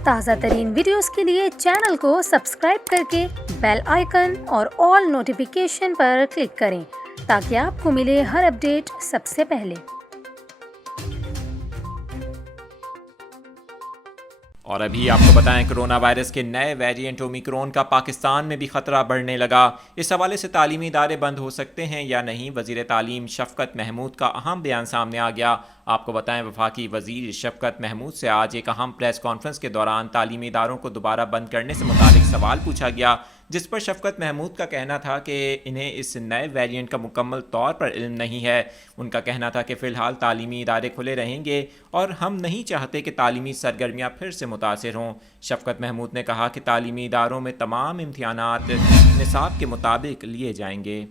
ताज़ा तरीन वीडियोस के लिए चैनल को सब्सक्राइब करके बेल आइकन और ऑल नोटिफिकेशन पर क्लिक करें ताकि आपको मिले हर अपडेट सबसे पहले। और अभी आपको बताएं, कोरोना वायरस के नए वेरिएंट ओमिक्रॉन का पाकिस्तान में भी ख़तरा बढ़ने लगा। इस हवाले से तालीमी इदारे बंद हो सकते हैं या नहीं, वज़ीर तालीम शफ़क़त महमूद का अहम बयान सामने आ गया। आपको बताएं, वफाकी वज़ीर शफ़क़त महमूद से आज एक अहम प्रेस कॉन्फ्रेंस के दौरान तालीमी इदारों को दोबारा बंद करने से मुतालिक सवाल पूछा गया, जिस पर शफ़क़त महमूद का कहना था कि इन्हें इस नए वेरिएंट का मुकम्मल तौर पर इल्म नहीं है। उनका कहना था कि फ़िलहाल तालीमी इदारे खुले रहेंगे और हम नहीं चाहते कि तालीमी सरगर्मियाँ फिर से मुतासिर हों। शफ़क़त महमूद ने कहा कि तालीमी इदारों में तमाम इम्तिहानात निसाब के मुताबिक लिए जाएंगे।